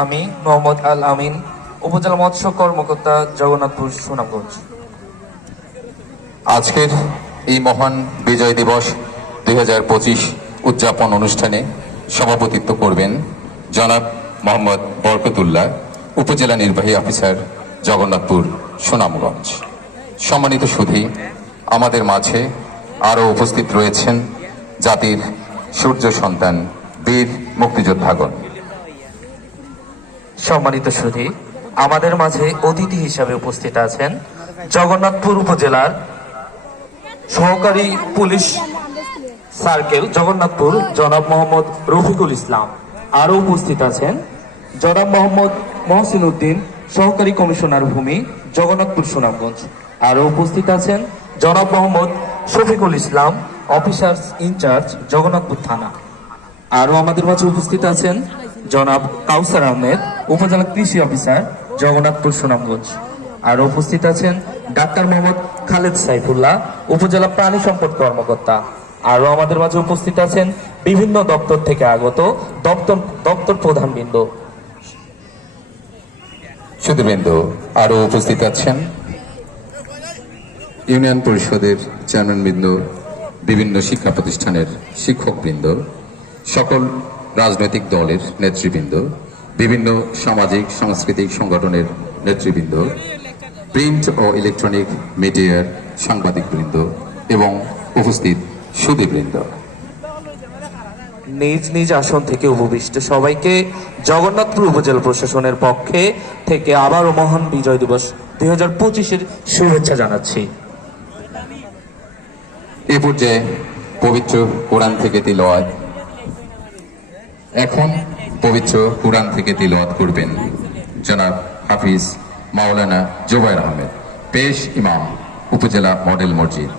আমি মোহাম্মদ আল আমিন, উপজেলা মৎস্য কর্মকর্তা, জগন্নাথপুর, সুনামগঞ্জ। আজকের এই মহান বিজয় দিবস 2025 উদযাপন অনুষ্ঠানে সভাপতিত্ব করবেন জনাব মোহাম্মদ বরকতুল্লাহ, উপজেলা নির্বাহী অফিসার, জগন্নাথপুর, সুনামগঞ্জ। সম্মানিত সুধী, আমাদের মাঝে আরও উপস্থিত রয়েছেন জাতির সূর্য সন্তান, বীর মুক্তিযোদ্ধাগণ। সম্মানিত সুধী, আমাদের মাঝে অতিথি হিসাবে উপস্থিত আছেন জগন্নাথপুর উপজেলার সহকারী পুলিশ সার্কেল জগন্নাথপুর জনাব মোহাম্মদ রফিকুল ইসলাম। আরও উপস্থিত আছেন জনাব মোহাম্মদ মহসিন উদ্দিন, সহকারী কমিশনার ভূমি, জগন্নাথপুর, সুনামগঞ্জ। আরও উপস্থিত আছেন জনাব মোহাম্মদ শফিকুল ইসলাম, অফিসার্স ইনচার্জ, জগন্নাথপুর থানা। আরও আমাদের মাঝে উপস্থিত আছেন জনাব কাউসার আহমেদ, উপজেলা কৃষি অফিসার, জগন্নাথপুর, সুনামগঞ্জ। আরও উপস্থিত আছেন ডাক্তার মোহাম্মদ খালেদ সাইফুল্লাহ, উপজেলা প্রাণী সম্পদ কর্মকর্তা। আরও আমাদের মাঝে উপস্থিত আছেন বিভিন্ন দপ্তর থেকে আগত দপ্তর প্রধানবৃন্দ। সুধীবৃন্দ, আরও উপস্থিত আছেন ইউনিয়ন পরিষদের চেয়ারম্যানবৃন্দ, বিভিন্ন শিক্ষা প্রতিষ্ঠানের শিক্ষকবৃন্দ, সকল রাজনৈতিক দলের নেতৃবৃন্দ, বিভিন্ন সামাজিক সাংস্কৃতিক সংগঠনের নেতৃবৃন্দ, প্রিন্ট ও ইলেকট্রনিক মিডিয়ার সাংবাদিকবৃন্দ এবং উপস্থিত সুধীবৃন্দ। নিজ নিজ আসন থেকে উপবিষ্ট সবাইকে জগন্নাথপুর উপজেলা প্রশাসনের পক্ষে থেকে আবারও মহান বিজয় দিবস 2025-এর শুভেচ্ছা জানাচ্ছি। এ পর্যায়ে পবিত্র কোরআন থেকে তিলাওয়াত। এখন পবিত্র কোরআন থেকে তিলাওয়াত করবেন জনাব হাফিজ মাওলানা জুবায়ের আহমেদ, পেশ ইমাম, উপজেলা মডেল মসজিদ।